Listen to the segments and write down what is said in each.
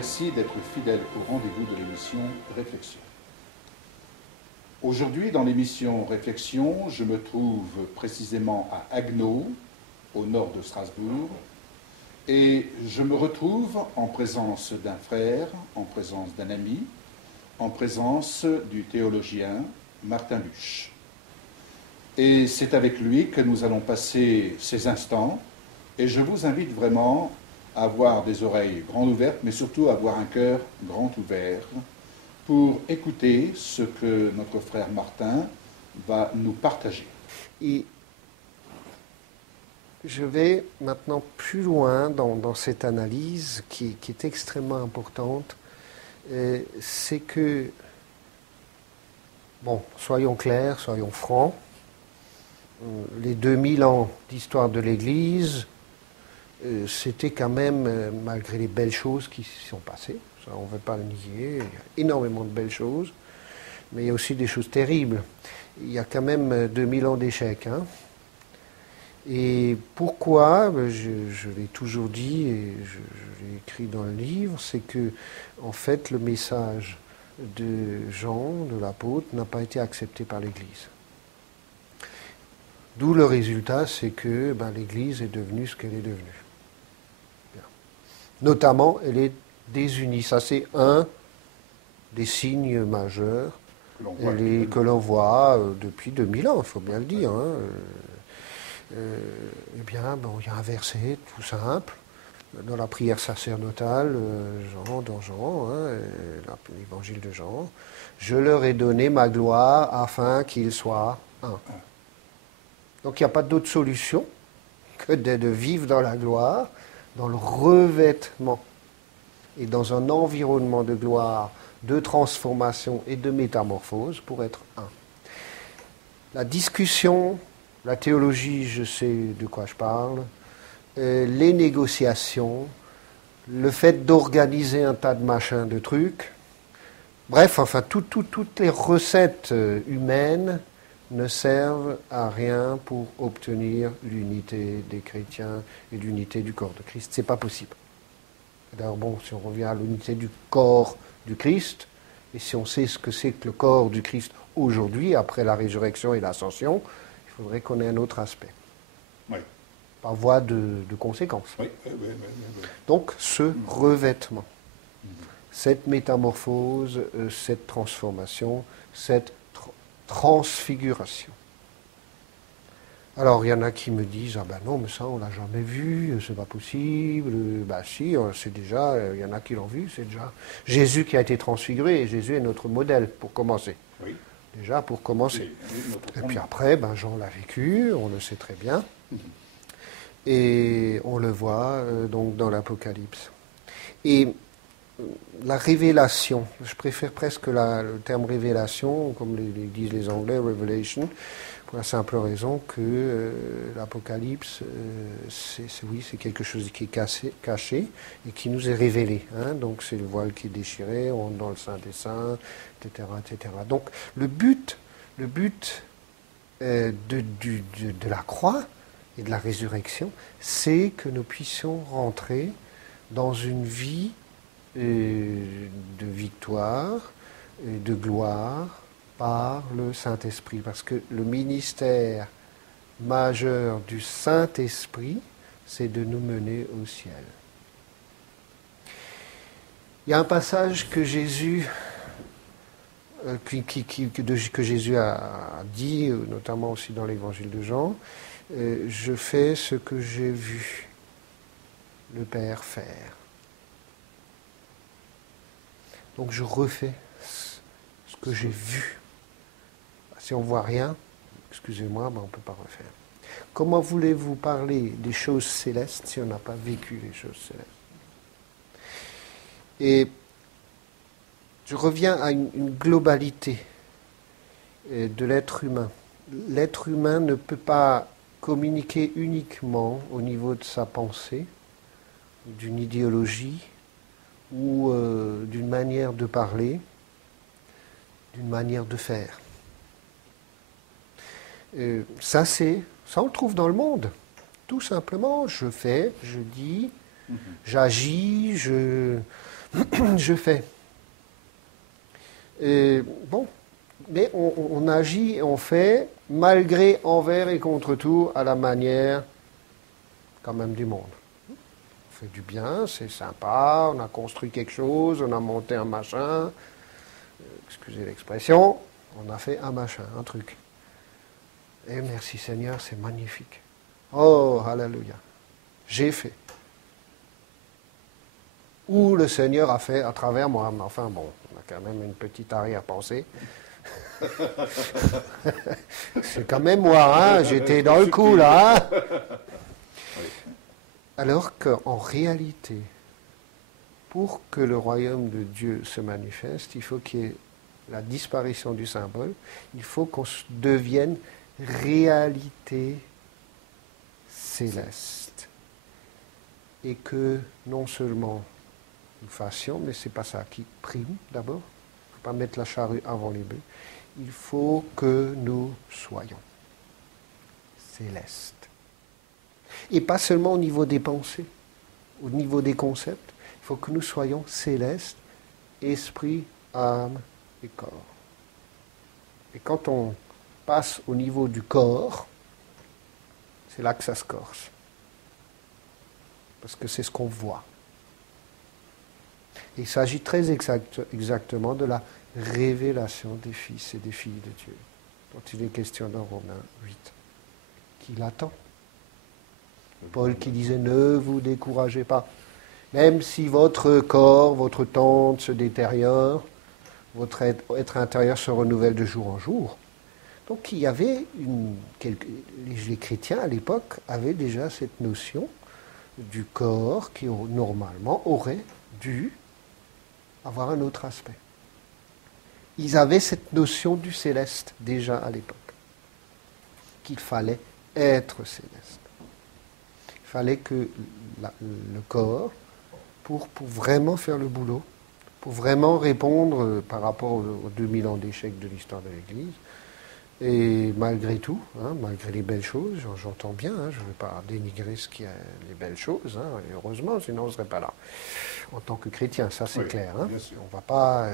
Merci d'être fidèle au rendez-vous de l'émission Réflexion. Aujourd'hui, dans l'émission Réflexion, je me trouve précisément à Haguenau, au nord de Strasbourg, et je me retrouve en présence d'un frère, en présence d'un ami, en présence du théologien Martin Luch. Et c'est avec lui que nous allons passer ces instants, et je vous invite vraiment à avoir des oreilles grandes ouvertes, mais surtout à avoir un cœur grand ouvert pour écouter ce que notre frère Martin va nous partager. Et je vais maintenant plus loin dans cette analyse qui est extrêmement importante. C'est que, bon, soyons clairs, soyons francs, les 2000 ans d'histoire de l'Église, c'était quand même, malgré les belles choses qui s'y sont passées, ça on ne veut pas le nier, il y a énormément de belles choses, mais il y a aussi des choses terribles. Il y a quand même 2000 ans d'échecs. Hein. Et pourquoi, je l'ai toujours dit et je l'ai écrit dans le livre, c'est que en fait le message de Jean, de l'apôtre, n'a pas été accepté par l'Église. D'où le résultat, c'est que l'Église est devenue ce qu'elle est devenue. Bien. Notamment, elle est désunie. Ça, c'est un des signes majeurs que l'on voit depuis 2000 ans, il faut bien le dire. Hein. Il y a un verset tout simple dans la prière sacerdotale, dans Jean, l'évangile de Jean. Je leur ai donné ma gloire afin qu'ils soient un. Donc il n'y a pas d'autre solution que de vivre dans la gloire, dans le revêtement et dans un environnement de gloire, de transformation et de métamorphose pour être un. La discussion, la théologie, je sais de quoi je parle, les négociations, le fait d'organiser un tas de machins, de trucs, bref, enfin, toutes les recettes humaines ne servent à rien pour obtenir l'unité des chrétiens et l'unité du corps de Christ. C'est pas possible. D'ailleurs, bon, si on revient à l'unité du corps du Christ, et si on sait ce que c'est que le corps du Christ aujourd'hui, après la résurrection et l'ascension, il faudrait qu'on ait un autre aspect. Oui. Par voie de conséquence. Oui. Donc, ce revêtement, cette métamorphose, cette transformation, cette transfiguration. Alors, il y en a qui me disent, non, mais ça, on ne l'a jamais vu, c'est pas possible. Si, c'est déjà, il y en a qui l'ont vu, c'est déjà Jésus qui a été transfiguré, et Jésus est notre modèle, pour commencer. Oui. Déjà, pour commencer. Et puis après, Jean l'a vécu, on le sait très bien, et on le voit donc dans l'Apocalypse. Et la révélation, je préfère presque le terme révélation, comme disent les Anglais, revelation, pour la simple raison que l'Apocalypse, c'est quelque chose qui est caché et qui nous est révélé. Hein. Donc c'est le voile qui est déchiré, on rentre dans le Saint des Saints, etc., etc. Donc le but de la croix et de la résurrection, c'est que nous puissions rentrer dans une vie de victoire, de gloire par le Saint-Esprit. Parce que le ministère majeur du Saint-Esprit, c'est de nous mener au ciel. Il y a un passage que Jésus, que Jésus a dit, notamment aussi dans l'évangile de Jean, je fais ce que j'ai vu le Père faire. Donc je refais ce que j'ai vu. Si on ne voit rien, excusez-moi, on ne peut pas refaire. Comment voulez-vous parler des choses célestes si on n'a pas vécu les choses célestes? Et je reviens à une globalité de l'être humain. L'être humain ne peut pas communiquer uniquement au niveau de sa pensée, d'une idéologie, ou d'une manière de parler, d'une manière de faire. Ça, on le trouve dans le monde. Tout simplement, je fais, je dis, j'agis, je fais. Et, bon, mais on agit et on fait malgré, envers et contre tout, à la manière quand même du monde. On fait du bien, c'est sympa, on a construit quelque chose, on a monté un machin, excusez l'expression, on a fait un machin, un truc. Et merci Seigneur, c'est magnifique. Oh, alléluia. J'ai fait. Ou le Seigneur a fait à travers moi. Mais enfin bon, on a quand même une petite arrière-pensée. C'est quand même moi, hein, j'étais dans le coup là. Hein. Alors qu'en réalité, pour que le royaume de Dieu se manifeste, il faut qu'il y ait la disparition du symbole, il faut qu'on devienne réalité céleste. Et que non seulement nous fassions, mais ce n'est pas ça qui prime d'abord, il ne faut pas mettre la charrue avant les bœufs, il faut que nous soyons célestes. Et pas seulement au niveau des pensées, au niveau des concepts, il faut que nous soyons célestes, esprit, âme et corps. Et quand on passe au niveau du corps, c'est là que ça se corse. Parce que c'est ce qu'on voit. Il s'agit très exactement de la révélation des fils et des filles de Dieu, dont il est question dans Romains 8, qui l'attend. Paul qui disait « Ne vous découragez pas, même si votre corps, votre tente se détériore, votre être intérieur se renouvelle de jour en jour. » Donc il y avait les chrétiens à l'époque avaient déjà cette notion du corps qui normalement aurait dû avoir un autre aspect. Ils avaient cette notion du céleste déjà à l'époque, qu'il fallait être céleste. Il fallait que le corps, pour vraiment faire le boulot, pour vraiment répondre par rapport aux 2000 ans d'échecs de l'histoire de l'Église, et malgré tout, hein, malgré les belles choses, j'entends bien, hein, je ne veux pas dénigrer les belles choses, hein, et heureusement, sinon on ne serait pas là. En tant que chrétien, ça c'est clair. Hein, on ne va pas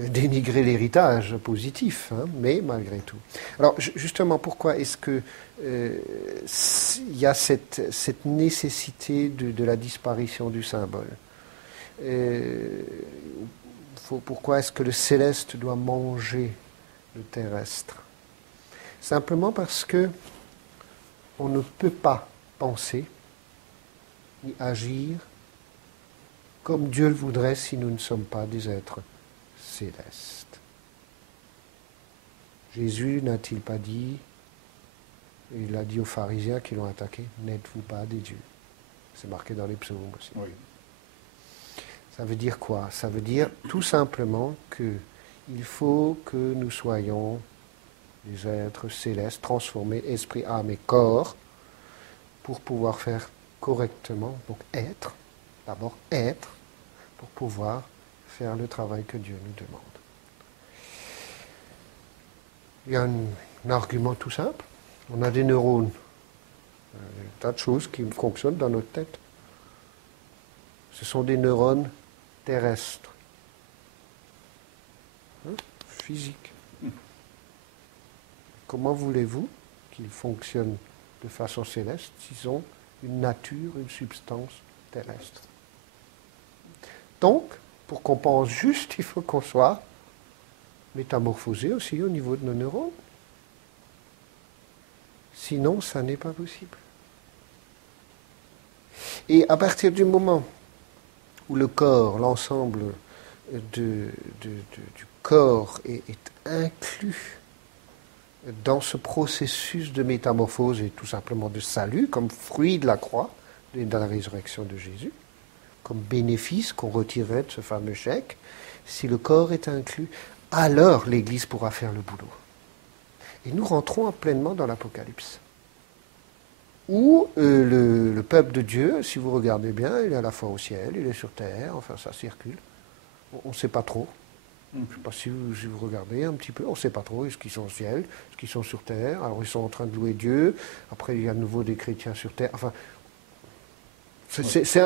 dénigrer l'héritage positif, hein, mais malgré tout. Alors justement, pourquoi est-ce que il y a cette nécessité de la disparition du symbole? Pourquoi est-ce que le céleste doit manger le terrestre? Simplement parce que on ne peut pas penser ni agir comme Dieu le voudrait si nous ne sommes pas des êtres célestes. Jésus n'a-t-il pas dit, il a dit aux pharisiens qui l'ont attaqué, n'êtes-vous pas des dieux? C'est marqué dans les psaumes aussi. Oui. Ça veut dire quoi? Ça veut dire tout simplement qu'il faut que nous soyons des êtres célestes, transformés, esprit, âme et corps, pour pouvoir faire correctement, donc être, d'abord être, pour pouvoir faire le travail que Dieu nous demande. Il y a un argument tout simple. On a des neurones, des tas de choses qui fonctionnent dans notre tête. Ce sont des neurones terrestres, physiques. Comment voulez-vous qu'ils fonctionnent de façon céleste s'ils ont une nature, une substance terrestre? Donc, pour qu'on pense juste, il faut qu'on soit métamorphosé aussi au niveau de nos neurones. Sinon, ça n'est pas possible. Et à partir du moment où le corps, l'ensemble du corps est inclus dans ce processus de métamorphose et tout simplement de salut, comme fruit de la croix et de la résurrection de Jésus, comme bénéfice qu'on retirerait de ce fameux chèque, si le corps est inclus, alors l'Église pourra faire le boulot. Et nous rentrons pleinement dans l'Apocalypse, où le peuple de Dieu, si vous regardez bien, il est à la fois au ciel, il est sur terre, enfin ça circule, on ne sait pas trop. Je ne sais pas si vous regardez un petit peu, on ne sait pas trop, est-ce qu'ils sont au ciel, est-ce qu'ils sont sur terre, alors ils sont en train de louer Dieu, après il y a à nouveau des chrétiens sur terre, enfin, c'est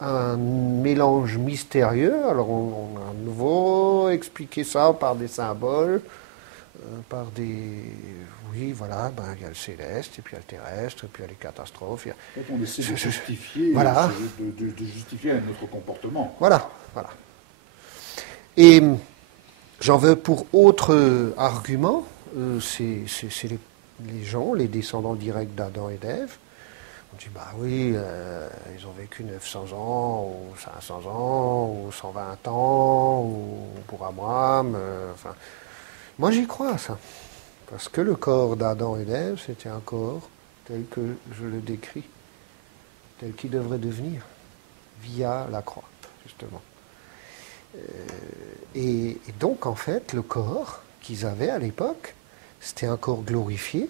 un mélange mystérieux. Alors on a à nouveau expliqué ça par des symboles, par des... Oui, voilà, ben, il y a le céleste, et puis il y a le terrestre, et puis il y a les catastrophes. En fait, on essaie de justifier, voilà. de justifier notre comportement. Voilà, voilà. Et j'en veux pour autre argument, c'est les gens, les descendants directs d'Adam et d'Ève. On dit, bah oui, ils ont vécu 900 ans, ou 500 ans, ou 120 ans, ou pour Abraham. Enfin, moi j'y crois à ça. Parce que le corps d'Adam et d'Ève, c'était un corps tel que je le décris, tel qu'il devrait devenir, via la croix, justement. Et donc, en fait, le corps qu'ils avaient à l'époque, c'était un corps glorifié,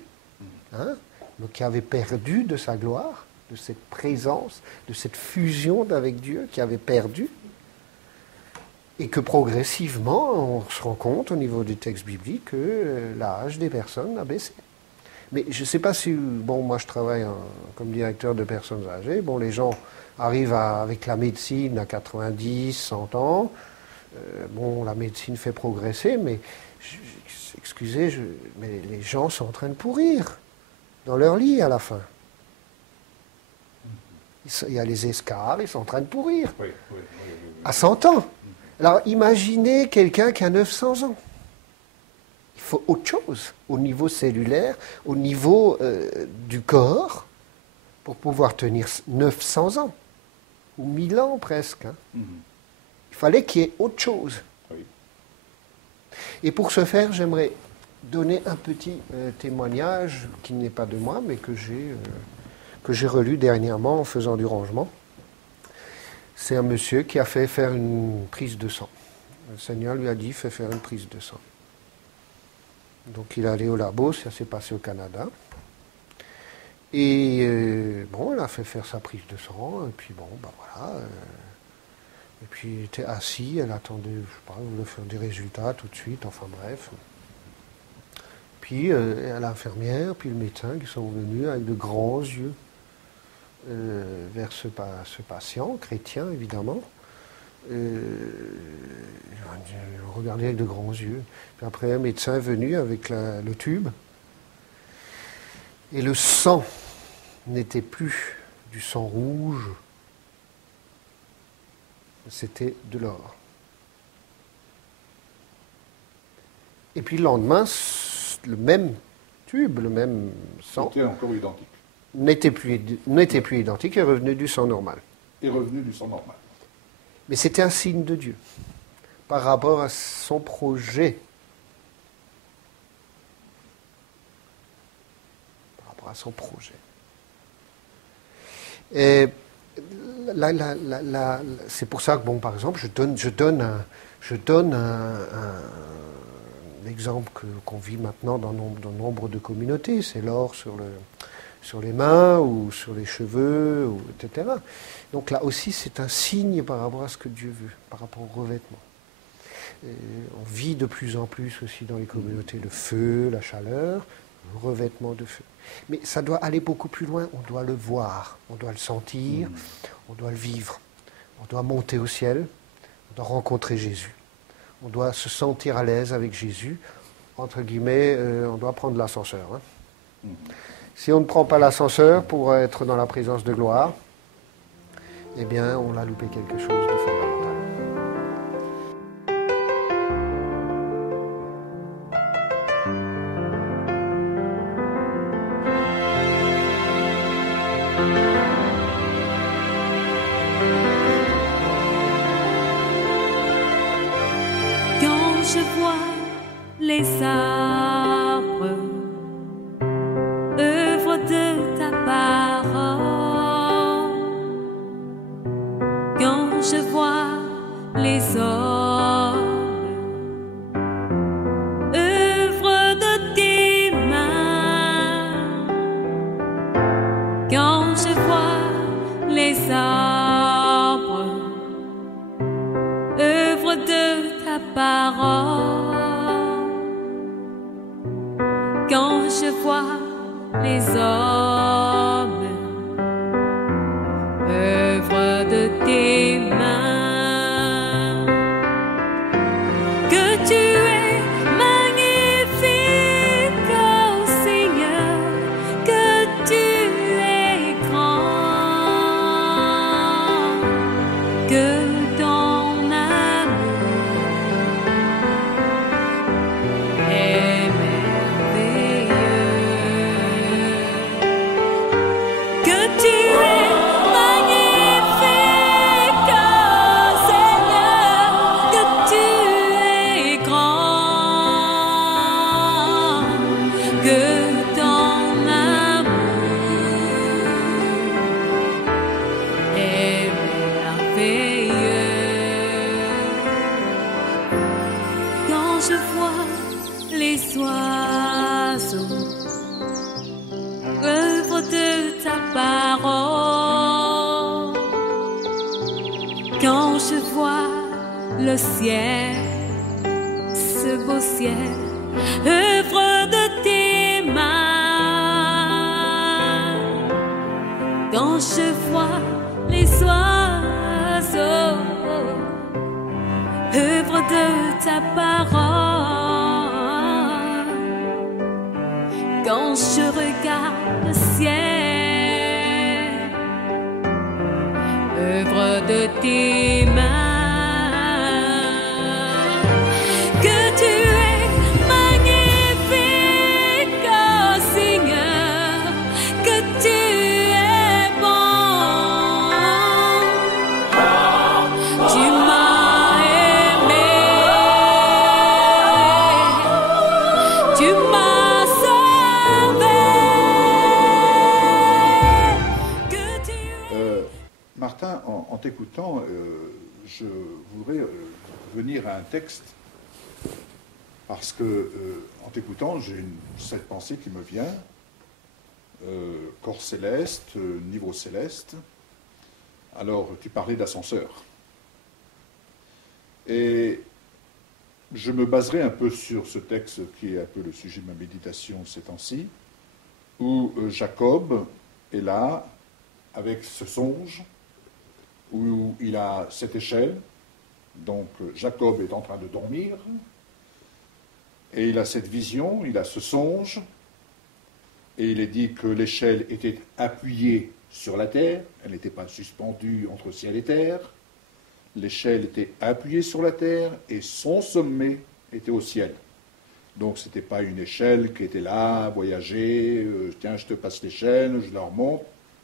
hein, mais qui avait perdu de sa gloire, de cette présence, de cette fusion avec Dieu, qui avait perdu. Et que progressivement, on se rend compte au niveau des textes bibliques que l'âge des personnes a baissé. Mais je ne sais pas si... Bon, moi je travaille comme directeur de personnes âgées. Bon, les gens arrivent avec la médecine à 90, 100 ans. Bon, la médecine fait progresser, mais excusez, mais les gens sont en train de pourrir dans leur lit à la fin. Il y a les escarres, ils sont en train de pourrir. Oui. À 100 ans. Alors imaginez quelqu'un qui a 900 ans. Il faut autre chose au niveau cellulaire, au niveau du corps, pour pouvoir tenir 900 ans, ou 1000 ans presque. Hein. Il fallait qu'il y ait autre chose. Oui. Et pour ce faire, j'aimerais donner un petit témoignage qui n'est pas de moi, mais que j'ai relu dernièrement en faisant du rangement. C'est un monsieur qui a fait faire une prise de sang. Le Seigneur lui a dit, fais faire une prise de sang. Donc il est allé au labo, ça s'est passé au Canada. Et bon, il a fait faire sa prise de sang, et puis bon, ben voilà. Et puis il était assis, elle attendait, je sais pas, il voulait faire des résultats tout de suite, enfin bref. Puis l'infirmière, puis le médecin qui sont venus avec de grands yeux vers ce patient, chrétien évidemment. Regardez avec de grands yeux. Puis après, un médecin est venu avec le tube. Et le sang n'était plus du sang rouge, c'était de l'or. Et puis le lendemain, le même tube, le même sang, était encore identique. N'était plus identique et revenu du sang normal. Et revenu du sang normal. Mais c'était un signe de Dieu par rapport à son projet. Par rapport à son projet. Et c'est pour ça que, bon, par exemple, je donne un exemple qu'on vit maintenant dans nombre de communautés. C'est l'or sur les mains ou sur les cheveux, etc. Donc là aussi, c'est un signe par rapport à ce que Dieu veut, par rapport au revêtement. Et on vit de plus en plus aussi dans les communautés le feu, la chaleur, le revêtement de feu. Mais ça doit aller beaucoup plus loin, on doit le voir, on doit le sentir, on doit le vivre. On doit monter au ciel, on doit rencontrer Jésus. On doit se sentir à l'aise avec Jésus. Entre guillemets, on doit prendre l'ascenseur. Hein. Si on ne prend pas l'ascenseur pour être dans la présence de gloire, eh bien, on a loupé quelque chose de fondamental. Quand je vois les arbres, œuvre de ta parole, quand je vois les hommes, œuvre de tes mains, quand je vois les arbres, œuvre de ta parole, quand je vois les hommes, œuvre de tes les oiseaux, œuvre de ta parole. Quand je vois le ciel, ce beau ciel, œuvre de tes mains. Quand je vois les oiseaux, œuvre de ta parole. Quand je regarde le ciel, œuvre de tes mains. En t'écoutant, je voudrais venir à un texte parce que, en t'écoutant, j'ai cette pensée qui me vient, corps céleste, niveau céleste. Alors, tu parlais d'ascenseur. Et je me baserai un peu sur ce texte qui est un peu le sujet de ma méditation ces temps-ci, où Jacob est là avec ce songe, où il a cette échelle, donc Jacob est en train de dormir, et il a cette vision, il a ce songe, et il est dit que l'échelle était appuyée sur la terre, elle n'était pas suspendue entre ciel et terre, l'échelle était appuyée sur la terre, et son sommet était au ciel. Donc ce n'était pas une échelle qui était là, voyager, tiens je te passe l'échelle, je la remonte.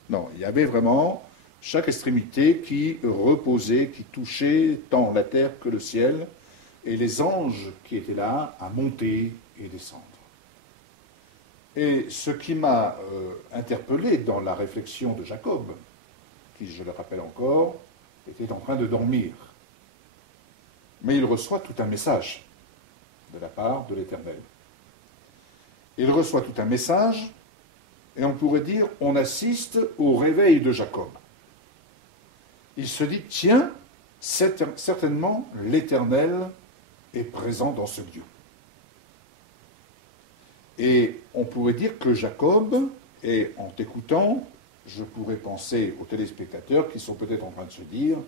Non, il y avait vraiment chaque extrémité qui reposait, qui touchait tant la terre que le ciel, et les anges qui étaient là à monter et descendre. Et ce qui m'a interpellé dans la réflexion de Jacob, qui, je le rappelle encore, était en train de dormir, mais il reçoit tout un message de la part de l'Éternel. Il reçoit tout un message, et on pourrait dire, on assiste au réveil de Jacob. Il se dit, tiens, certainement l'Éternel est présent dans ce lieu. Et on pourrait dire que Jacob, et en t'écoutant, je pourrais penser aux téléspectateurs qui sont peut-être en train de se dire,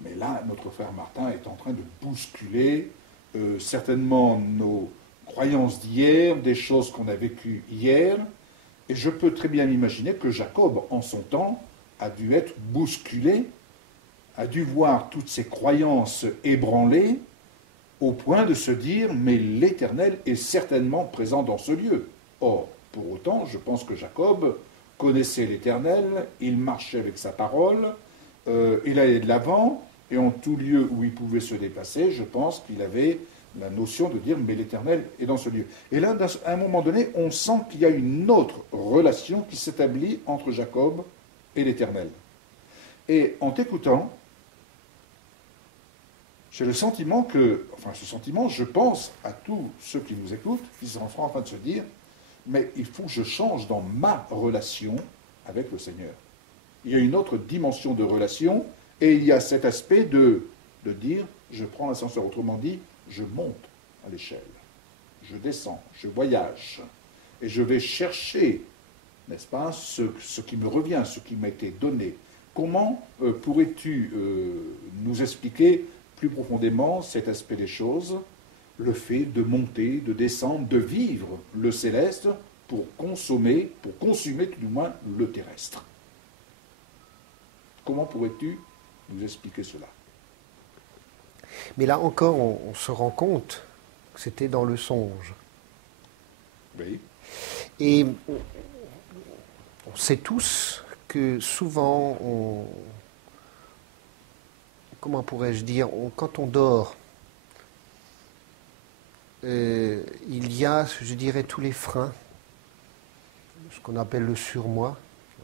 mais là, notre frère Martin est en train de bousculer certainement nos croyances d'hier, des choses qu'on a vécues hier, et je peux très bien m'imaginer que Jacob, en son temps, a dû être bousculé, a dû voir toutes ses croyances ébranlées, au point de se dire, mais l'Éternel est certainement présent dans ce lieu. Or, pour autant, je pense que Jacob connaissait l'Éternel, il marchait avec sa parole, il allait de l'avant, et en tout lieu où il pouvait se déplacer, je pense qu'il avait la notion de dire, mais l'Éternel est dans ce lieu. Et là, à un moment donné, on sent qu'il y a une autre relation qui s'établit entre Jacob et l'Éternel. Et en t'écoutant, j'ai le sentiment que, enfin ce sentiment, je pense à tous ceux qui nous écoutent, qui sont en train de se dire, mais il faut que je change dans ma relation avec le Seigneur. Il y a une autre dimension de relation, et il y a cet aspect de dire, je prends l'ascenseur, autrement dit, je monte à l'échelle, je descends, je voyage, et je vais chercher, n'est-ce pas, ce qui me revient, ce qui m'a été donné. Comment pourrais-tu nous expliquer plus profondément cet aspect des choses, le fait de monter, de descendre, de vivre le céleste pour consumer tout du moins le terrestre. Comment pourrais-tu nous expliquer cela? Mais là encore, on se rend compte que c'était dans le songe. Oui. Et on sait tous que souvent, comment pourrais-je dire, quand on dort, il y a, je dirais, tous les freins, ce qu'on appelle le surmoi,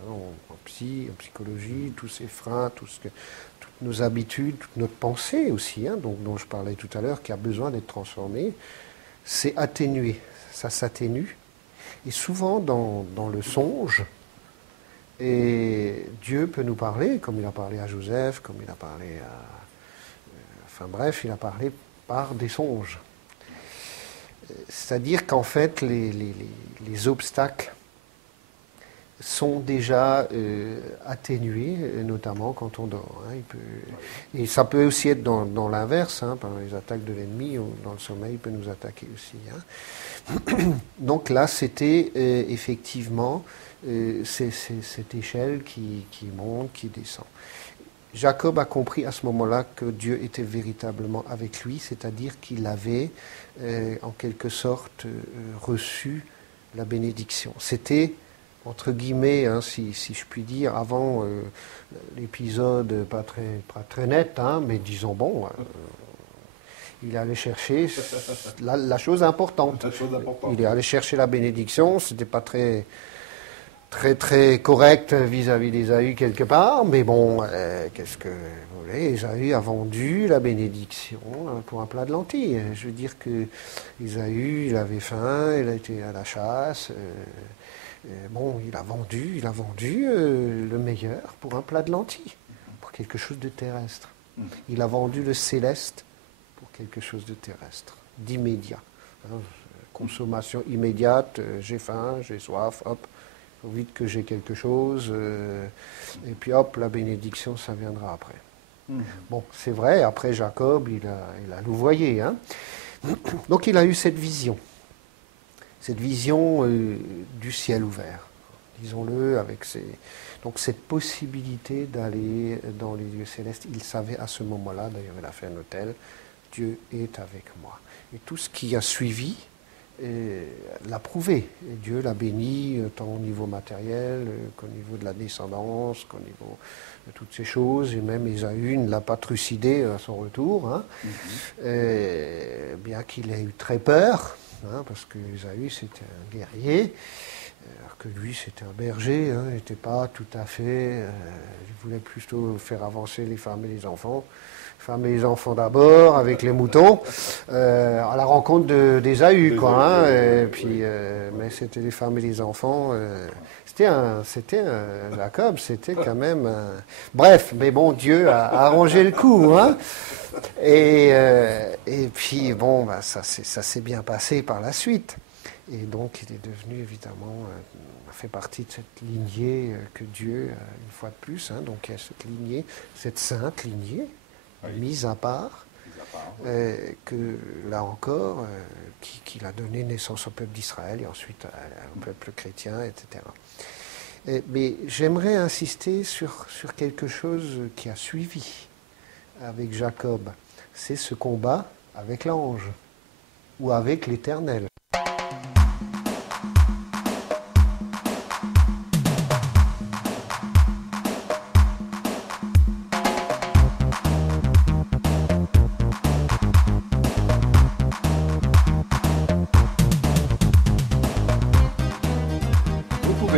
en psychologie, tous ces freins, toutes nos habitudes, toute notre pensée aussi, dont je parlais tout à l'heure, qui a besoin d'être transformée, c'est atténué, ça s'atténue. Et souvent dans le songe, et Dieu peut nous parler, comme il a parlé à Joseph, comme il a parlé à... Enfin bref, il a parlé par des songes. C'est-à-dire qu'en fait, les obstacles sont déjà atténués, notamment quand on dort. Hein. Et ça peut aussi être dans l'inverse, hein, par les attaques de l'ennemi, dans le sommeil, il peut nous attaquer aussi. Hein. Donc là, c'était effectivement cette échelle qui monte, qui descend. Jacob a compris à ce moment-là que Dieu était véritablement avec lui, c'est-à-dire qu'il avait en quelque sorte reçu la bénédiction. C'était, entre guillemets, hein, si je puis dire, avant l'épisode pas très net, hein, mais disons bon, il allait chercher la chose importante. Il est allé chercher la bénédiction, c'était pas très correct vis-à-vis d'Ésaü quelque part, mais bon, qu'est-ce que vous voulez, Ésaü a vendu la bénédiction pour un plat de lentilles. Je veux dire que Ésaü, il avait faim, il a été à la chasse, bon, il a vendu le meilleur pour un plat de lentilles, pour quelque chose de terrestre. Il a vendu le céleste pour quelque chose de terrestre, d'immédiat. Hein, consommation immédiate, j'ai faim, j'ai soif, hop. Il faut vite que j'ai quelque chose, et puis hop, la bénédiction, ça viendra après. Bon, c'est vrai, après Jacob, il a louvoyé. Hein. Donc il a eu cette vision du ciel ouvert, disons-le, avec donc cette possibilité d'aller dans les lieux célestes. Il savait à ce moment-là, d'ailleurs il a fait un autel, Dieu est avec moi. Et tout ce qui a suivi, l'a prouvé. Et Dieu l'a béni tant au niveau matériel qu'au niveau de la descendance, qu'au niveau de toutes ces choses. Et même Ésaü ne l'a pas trucidé à son retour, hein. Bien qu'il ait eu très peur, hein, parce que Ésaü c'était un guerrier, alors que lui c'était un berger, hein, il n'était pas tout à fait... il voulait plutôt faire avancer les femmes et les enfants. Femmes et les enfants d'abord, avec les moutons, à la rencontre d'Ésaü, quoi. Hein, et puis, mais c'était les femmes et les enfants. C'était un Jacob, c'était quand même... Bref, mais bon, Dieu a arrangé le coup. Hein, et puis, bon, bah, ça s'est bien passé par la suite. Et donc, il est devenu, évidemment, fait partie de cette lignée que Dieu, une fois de plus, hein, donc il y a cette lignée, cette sainte lignée, mise à part, que là encore, qu'il a donné naissance au peuple d'Israël et ensuite au peuple chrétien, etc. Mais j'aimerais insister sur quelque chose qui a suivi avec Jacob. C'est ce combat avec l'ange ou avec l'Éternel.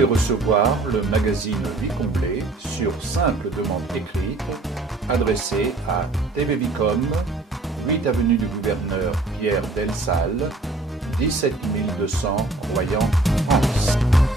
Recevoir le magazine Vie Comblée sur simple demande écrite adressée à TV Vicom, 8 avenue du Gouverneur Pierre Delsalle, 17 200 Royan, France.